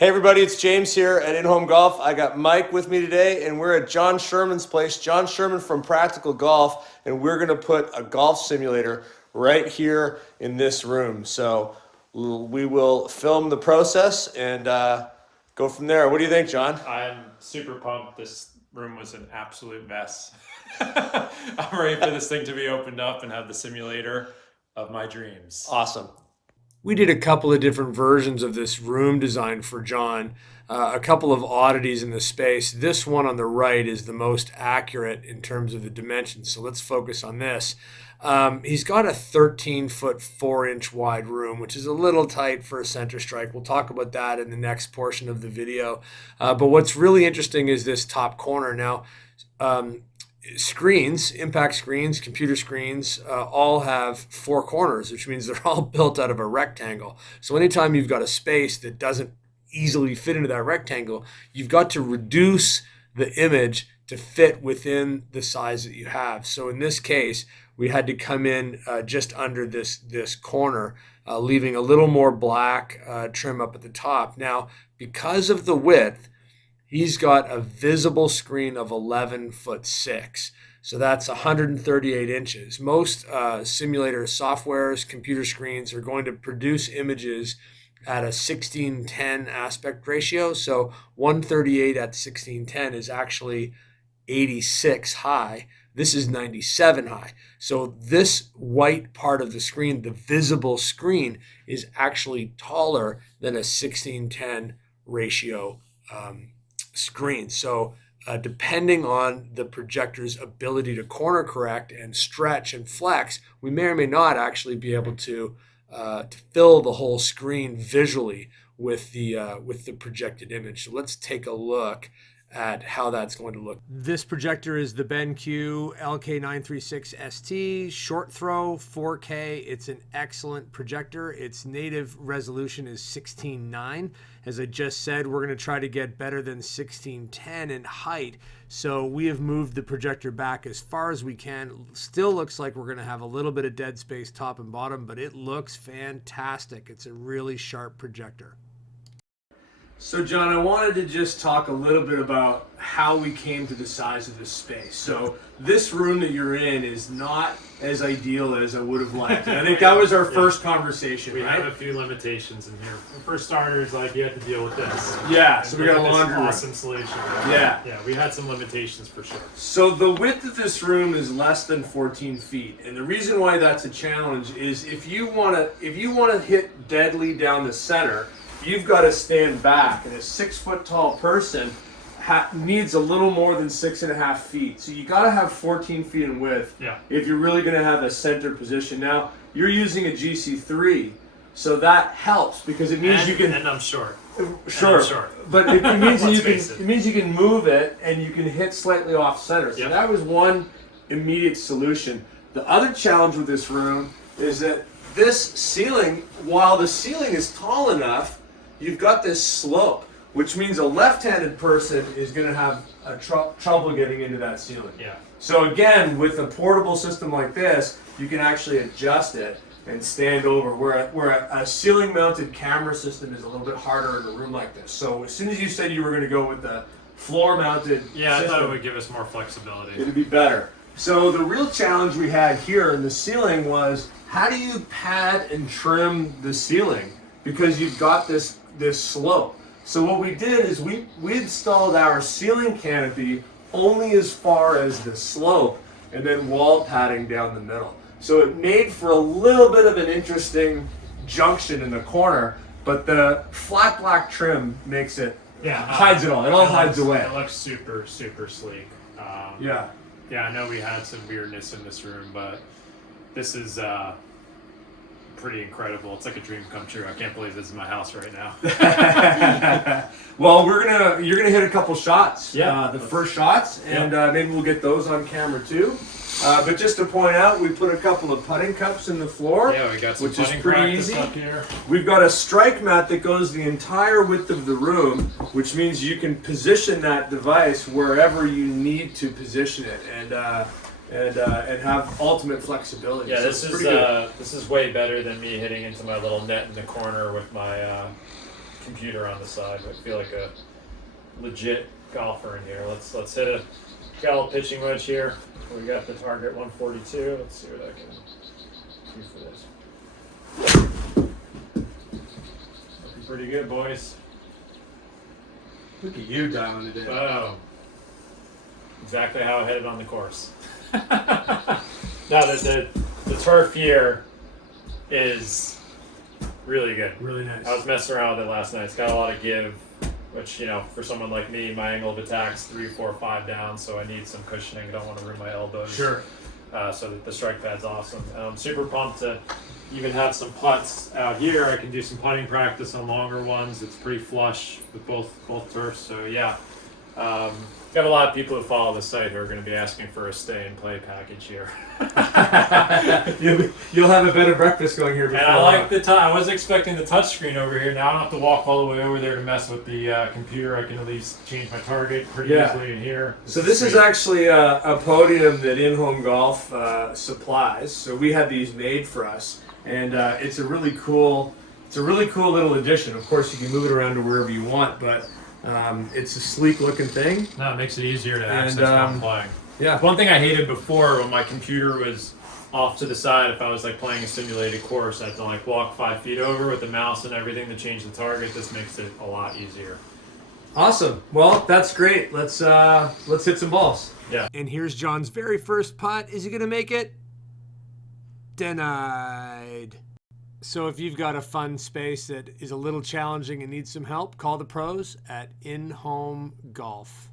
Hey everybody, it's James here at InHome Golf. I got Mike with me today, and we're at John Sherman's place. John Sherman from Practical Golf, and we're gonna put a golf simulator right here in this room. So we will film the process and go from there. What do you think, John? I'm super pumped. This room was an absolute mess. I'm ready for this thing to be opened up and have the simulator of my dreams. Awesome. We did a couple of different versions of this room design for John, a couple of oddities in the space. This one on the right is the most accurate in terms of the dimensions, so let's focus on this. He's got a 13-foot, 4-inch wide room, which is a little tight for a center strike. We'll talk about that in the next portion of the video. But what's really interesting is this top corner. Now, screens, impact screens, computer screens, all have 4 corners, which means they're all built out of a rectangle. So anytime you've got a space that doesn't easily fit into that rectangle, you've got to reduce the image to fit within the size that you have. So in this case, we had to come in just under this corner, leaving a little more black trim up at the top. Now, because of the width, he's got a visible screen of 11'6". So that's 138 inches. Most simulator softwares, computer screens are going to produce images at a 16:10 aspect ratio. So 138 at 16:10 is actually 86 high. This is 97 high. So this white part of the screen, the visible screen, is actually taller than a 16:10 ratio screen. So depending on the projector's ability to corner correct and stretch and flex, we may or may not actually be able to fill the whole screen visually with the projected image. So let's take a look at how that's going to look. This projector is the BenQ LK936ST, short throw, 4K. It's an excellent projector. Its native resolution is 16:9. As I just said, we're going to try to get better than 16:10 in height. So we have moved the projector back as far as we can. Still looks like we're going to have a little bit of dead space top and bottom, but it looks fantastic. It's a really sharp projector. So John, I wanted to just talk a little bit about how we came to the size of this space. So this room that you're in is not as ideal as I would have liked. And I think that was our first conversation, We right? have a few limitations in here. For starters, like you have to deal with this. Yeah, so we got a This laundry room. awesome solution. Yeah. Yeah, we had some limitations for sure. So the width of this room is less than 14 feet. And the reason why that's a challenge is if you want to hit deadly down the center, you've got to stand back, and a 6-foot tall person needs a little more than 6.5 feet. So you got to have 14 feet in width if you're really going to have a center position. Now you're using a GC3, so that helps because it means you can. And I'm short. Sure, I'm short. but it means Let's you can. face it. It means you can move it and you can hit slightly off center. So Yep. that was one immediate solution. The other challenge with this room is that this ceiling, while the ceiling is tall enough, you've got this slope, which means a left-handed person is going to have trouble getting into that ceiling. Yeah. So again, with a portable system like this, you can actually adjust it and stand over, where a ceiling-mounted camera system is a little bit harder in a room like this. So as soon as you said you were going to go with the floor-mounted Yeah, I system, thought it would give us more flexibility. it'd be better. So the real challenge we had here in the ceiling was, how do you pad and trim the ceiling? Because you've got this slope. So what we did is we installed our ceiling canopy only as far as the slope, and then wall padding down the middle. So it made for a little bit of an interesting junction in the corner, but the flat black trim makes it, hides it all. It all hides away. It looks super, super sleek. Yeah. Yeah, I know we had some weirdness in this room, but this is pretty incredible. It's like a dream come true. I can't believe this is my house right now. Well, you're gonna hit a couple shots. Yeah. The first shots, and maybe we'll get those on camera too. But just to point out, we put a couple of putting cups in the floor. Yeah, we got some which is putting pretty practice easy. up here. We've got a strike mat that goes the entire width of the room, which means you can position that device wherever you need to position it, and have ultimate flexibility. Yeah, So this it's is pretty good. this is way better than me hitting into my little net in the corner with my computer on the side. I feel like a legit golfer in here. Let's hit a shallow pitching wedge here. We got the target 142. Let's see what I can do for this. Looking pretty good, boys. Look at you dialing it in. Oh, exactly how I headed on the course. No, the turf here is really good. Really nice. I was messing around with it last night. It's got a lot of give, which, you know, for someone like me, my angle of attack's 3, 4, 5 down, so I need some cushioning. I don't want to ruin my elbows. Sure. So the strike pad's awesome. I'm super pumped to even have some putts out here. I can do some putting practice on longer ones. It's pretty flush with both turfs. So yeah, got a lot of people who follow the site who are going to be asking for a stay and play package here. You'll have a better breakfast going here before. And I like the time. I was expecting the touch screen over here. Now I don't have to walk all the way over there to mess with the computer. I can at least change my target pretty easily in here. So this is actually a podium that InHome Golf supplies. So we had these made for us, and it's a really cool little addition. Of course, you can move it around to wherever you want, but it's a sleek looking thing. No, it makes it easier to access when I'm playing. Yeah. One thing I hated before when my computer was off to the side, if I was like playing a simulated course, I had to like walk 5 feet over with the mouse and everything to change the target. This makes it a lot easier. Awesome. Well, that's great. Let's hit some balls. Yeah. And here's John's very first putt. Is he gonna make it? Denied. So if you've got a fun space that is a little challenging and needs some help, call the pros at InHome Golf.